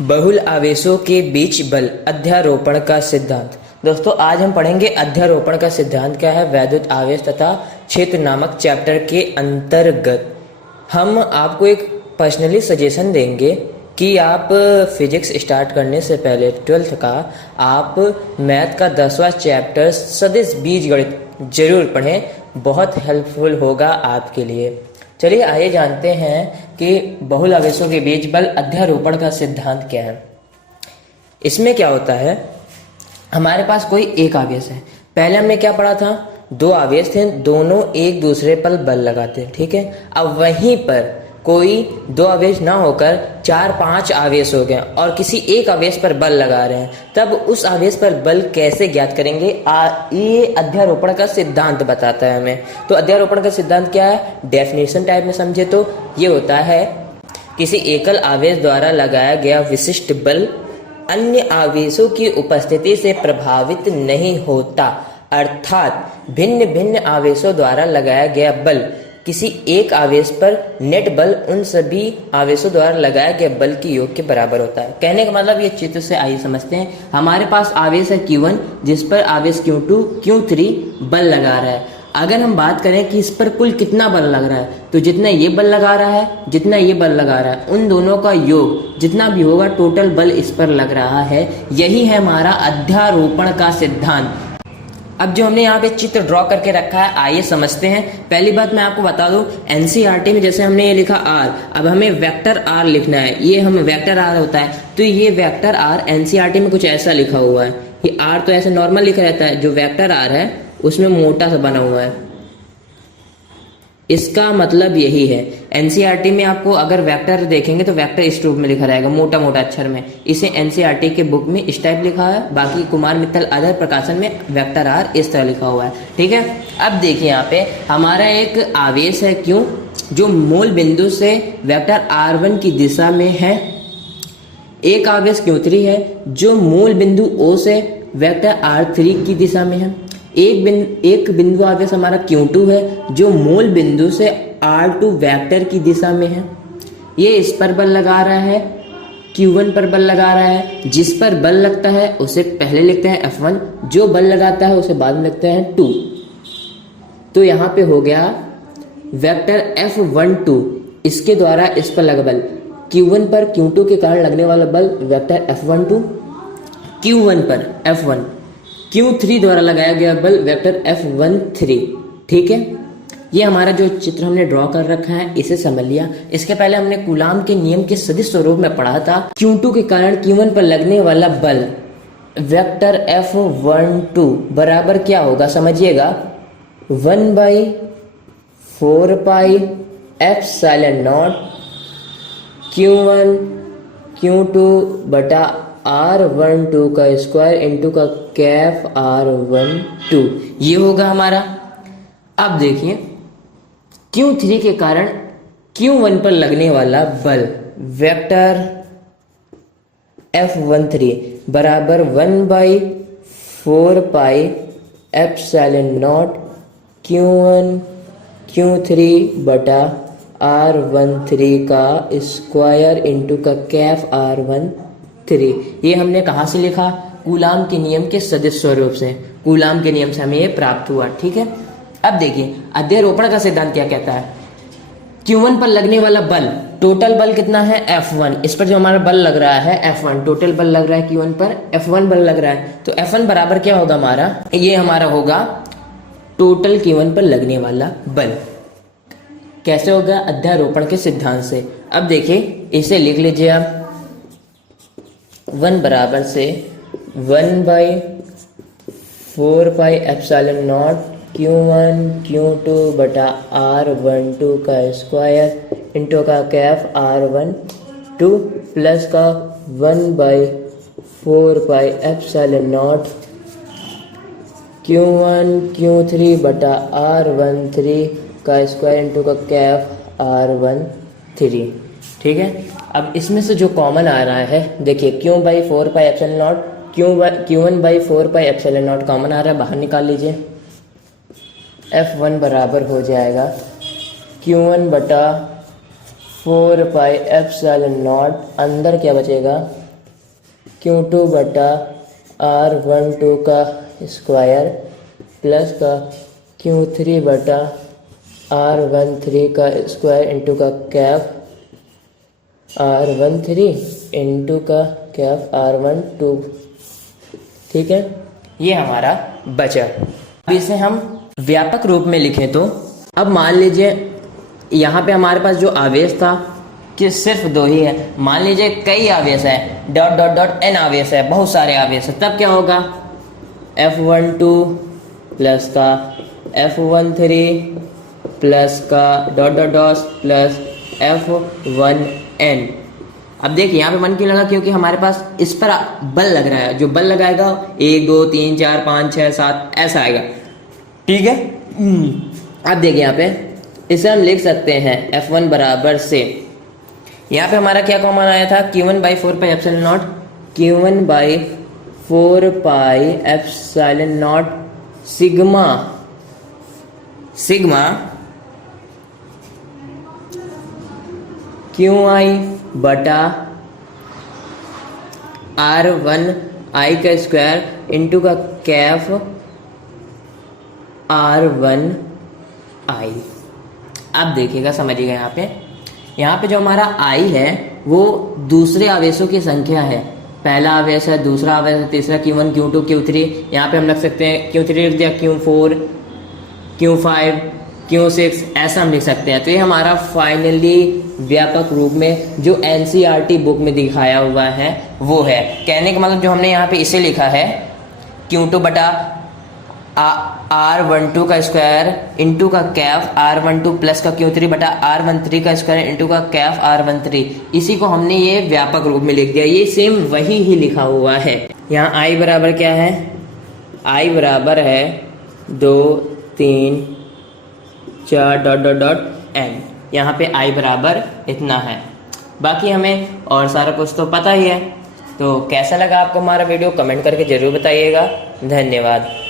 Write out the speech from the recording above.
बहुल आवेशों के बीच बल अध्यारोपण का सिद्धांत। दोस्तों आज हम पढ़ेंगे अध्यारोपण का सिद्धांत क्या है वैद्युत आवेश तथा क्षेत्र नामक चैप्टर के अंतर्गत। हम आपको एक पर्सनली सजेशन देंगे कि आप फिजिक्स स्टार्ट करने से पहले 12th का आप मैथ का 10वां चैप्टर सदिश बीजगणित जरूर पढ़ें, बहुत हेल्पफुल होगा आपके लिए। चलिए आइए जानते हैं कि बहुल आवेशों के बीच बल अध्यारोपण का सिद्धांत क्या है। इसमें क्या होता है, हमारे पास कोई एक आवेश है। पहले हमने क्या पढ़ा था, दो आवेश थे, दोनों एक दूसरे पर बल लगाते हैं, ठीक है। अब वहीं पर कोई दो आवेश ना होकर 4-5 आवेश हो गए और किसी एक आवेश पर बल लगा रहे हैं, तब उस आवेश पर बल कैसे ज्ञात करेंगे, ये अध्यारोपण का सिद्धांत बताता है हमें। तो अध्यारोपण का सिद्धांत क्या है, डेफिनेशन टाइप में समझे तो ये होता है किसी एकल आवेश द्वारा लगाया गया विशिष्ट बल अन्य आवेशों की उपस्थिति से प्रभावित नहीं होता, अर्थात भिन्न भिन्न आवेशों द्वारा लगाया गया बल किसी एक आवेश पर नेट बल उन सभी आवेशों द्वारा लगाए गए बल के योग के बराबर होता है। कहने का मतलब ये चित्र से आइए समझते हैं। हमारे पास आवेश है Q1 जिस पर आवेश Q2 Q3 बल लगा रहा है। अगर हम बात करें कि इस पर कुल कितना बल लग रहा है, तो जितना ये बल लगा रहा है जितना ये बल लगा रहा है उन दोनों का योग जितना भी होगा टोटल बल इस पर लग रहा है। यही है हमारा अध्यारोपण का सिद्धांत। अब जो हमने यहाँ पे चित्र ड्रॉ करके रखा है आइए समझते हैं। पहली बात मैं आपको बता दूं, एनसीईआरटी में जैसे हमने ये लिखा R, अब हमें वेक्टर R लिखना है। ये हम वेक्टर R होता है, तो ये वेक्टर R एनसीईआरटी में कुछ ऐसा लिखा हुआ है। ये R तो ऐसे नॉर्मल लिखा रहता है, जो वेक्टर R है उसमें मोटा सा बना हुआ है। इसका मतलब यही है, एनसीईआरटी में आपको अगर वेक्टर देखेंगे तो वेक्टर इस रूप में लिखा रहेगा मोटा मोटा अक्षर में। इसे एनसीईआरटी के बुक में इस टाइप लिखा है, बाकी कुमार मित्तल अदर प्रकाशन में वेक्टर आर इस तरह लिखा हुआ है, ठीक है। अब देखिए यहाँ पे हमारा एक आवेश है Q जो मूल बिंदु से वेक्टर R1 की दिशा में है। एक आवेश Q3 है जो मूल बिंदु O से वेक्टर R3 की दिशा में है। एक बिंदु आवेश हमारा Q2 है जो मूल बिंदु से R2 वेक्टर की दिशा में है। ये इस पर बल लगा रहा है, Q1 पर बल लगा रहा है। जिस पर बल लगता है उसे पहले लिखते हैं F1, जो बल लगाता है उसे बाद में लिखते हैं 2। तो यहाँ पे हो गया वेक्टर F12, इसके द्वारा इस पर लगा बल Q1 पर Q2 के कारण लगने वाला बल वेक्टर F12, Q1 पर F1, Q3 द्वारा लगाया गया बल वेक्टर F13, ठीक है। ये हमारा जो चित्र हमने ड्रॉ कर रखा है इसे समझ लिया। इसके पहले हमने कूलाम के नियम के सदिश स्वरूप में पढ़ा था। Q2 के कारण Q1 पर लगने वाला बल वेक्टर F12 बराबर क्या होगा समझिएगा, 1/4 पाई एप्सिलॉन नॉट Q1 Q2 बटा R12 का स्क्वायर इंटू का कैफ R12, ये होगा हमारा। अब देखिए Q3 के कारण Q1 पर लगने वाला बल वेक्टर F13 बराबर 1/4 पाई एप्सिलॉन नॉट Q1 Q3 बटा R13 का स्क्वायर इंटू का कैफ R13। ये हमने कहाँ से लिखा, कूलाम के नियम के सदिश स्वरूप से। कूलाम के नियम से हमें ये प्राप्त हुआ, ठीक है। अब देखिए अध्यारोपण का सिद्धांत क्या कहता है, Q1 पर लगने वाला बल, टोटल बल कितना है F1, इस पर जो हमारा बल लग रहा है F1, टोटल बल लग रहा है Q1 पर, F1 बल लग रहा है, तो F1 बराबर क्या होगा हमारा, ये हमारा होगा टोटल Q1 पर लगने वाला बल। कैसे होगा, अध्यारोपण के सिद्धांत से। अब देखिए इसे लिख लीजिए आप, 1 बराबर से 1/4 पाई एप्सिलॉन नॉट Q1 Q2 बटा R12 का स्क्वायर इंटू का कैफ R12 प्लस का 1/4 पाई एप्सिलॉन नॉट Q1 Q3 बटा R13 का स्क्वायर इंटू का कैफ R13, ठीक है। अब इसमें से जो कॉमन आ रहा है देखिए Q/4 pi epsilon naught Q1/4 pi epsilon naught common आ रहा है, बाहर निकाल लीजिए। F1 बराबर हो जाएगा Q1 बटा 4 पाई एप्सिलॉन नॉट, अंदर क्या बचेगा Q2 बटा R12 का स्क्वायर प्लस का Q3 बटा R13 का स्क्वायर इंटू का कैफ R13 इंटू का कैफ R12। ठीक है, ये हमारा बचा। अब इसे हम व्यापक रूप में लिखें तो अब मान लीजिए यहाँ पे हमारे पास जो आवेश था कि सिर्फ दो ही है, मान लीजिए कई आवेश है, डॉट डॉट डॉट n आवेश है, बहुत सारे आवेश है, तब क्या होगा F12 प्लस का F13 प्लस का dot dot dot plus F1n। अब देखिए यहाँ पे मन क्यों लगा, क्योंकि हमारे पास इस पर बल लग रहा है, जो बल लगाएगा 1 2 3 4 5 6 7 ऐसा आएगा। ठीक है, अब देखिए यहाँ पे इसे हम लिख सकते हैं F1 बराबर से, यहाँ पे हमारा क्या कॉमन आया था, Q1 by 4 pi epsilon not, Q1 by 4 pi epsilon not sigma sigma QI बटा R1I का स्क्वायर इंटू का कैफ R1I। अब देखिएगा, समझिएगा यहाँ पे जो हमारा I है वो दूसरे आवेशों की संख्या है, पहला आवेश है, दूसरा आवेश है, तीसरा Q1 Q2 Q3, यहाँ पे हम लिख सकते हैं Q3 लिख दिया, Q4 Q5 Q6 ऐसा हम लिख सकते हैं। तो ये हमारा फाइनली व्यापक रूप में जो NCERT बुक में दिखाया हुआ है वो है। कहने का मतलब जो हमने यहाँ पे इसे लिखा है Q2 बटा R12 का स्क्वायर इंटू का कैफ R12 प्लस का Q3 बटा R13 का स्क्वायर इंटू का कैफ R13, इसी को हमने ये व्यापक रूप में लिख दिया। ये सेम वही ही लिखा हुआ है। यहाँ I बराबर क्या है, I बराबर है 2 3 4 डॉट डॉट डॉट n। यहाँ पे I बराबर इतना है, बाकी हमें और सारा कुछ तो पता ही है। तो कैसा लगा आपको हमारा वीडियो, कमेंट करके ज़रूर बताइएगा। धन्यवाद।